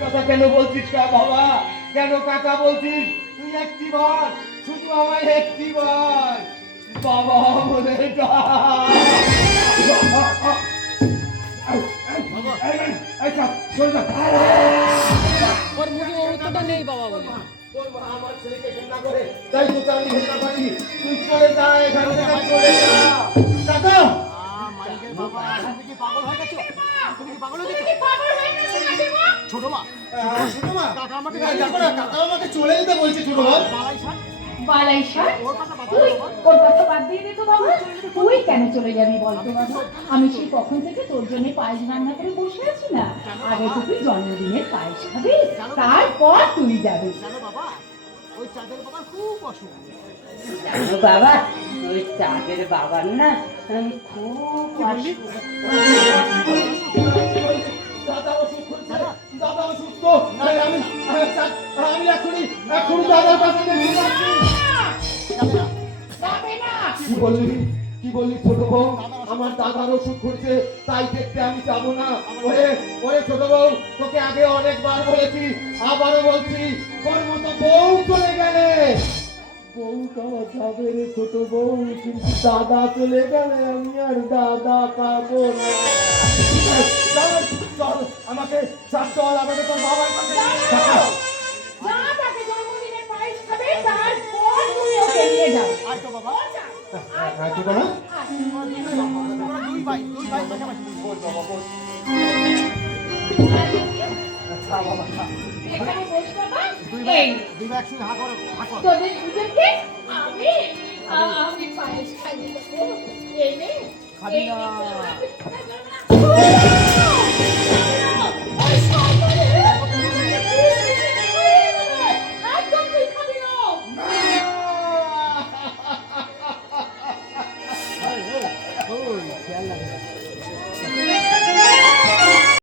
কথা কেন বলছিস বাবা কেন কাকা বলছিস তুই একটি বার শুধু আমায় একটি বার বাবা বলে। ওর মুখে উত্তরটা বাবা বলে আমার ছেলেকে ঘৃণা করে, তাই তোকে আমি ঘৃণা করি। তুই চলে যা, এখান। তুই কেন চলে যাবি বলতো বাবা আমি সেই কখন থেকে তোর জন্য পায়েস রান্না করে বসে আছি না আগে তো তুই জন্মদিনের পায়েস খাবি তারপর তুই যাবি বাবা ওই চাঁদের বাবা খুব অসুখ বাবা, ওই চাঁদের বাবার না? কি বললি কি বললি ছোট বউ আমার দাদার অসুখ হয়েছে তাই দেখতে আমি যাব না। ওরে ওরে ছোট বউ, তোকে আগে অনেকবার বলেছি, আবারও বলছি খাওয়া যাবে রে ছোট বউ কিন্তু দাদা চলে গেলে আমি আর দাদা পাবো না। চল চল আমাকে চল চল আমাকে তোর বাবার কাছে হ্যাঁ দুই ভাই দুই ভাই এখানে বস ভাই এই দুই ভাই একসঙ্গে হা করো হা করো তোদের দুজনকে আমি আমি পায়েস খাইয়ে দেবো এই নে খাবি না। ওই শয়তানের একদম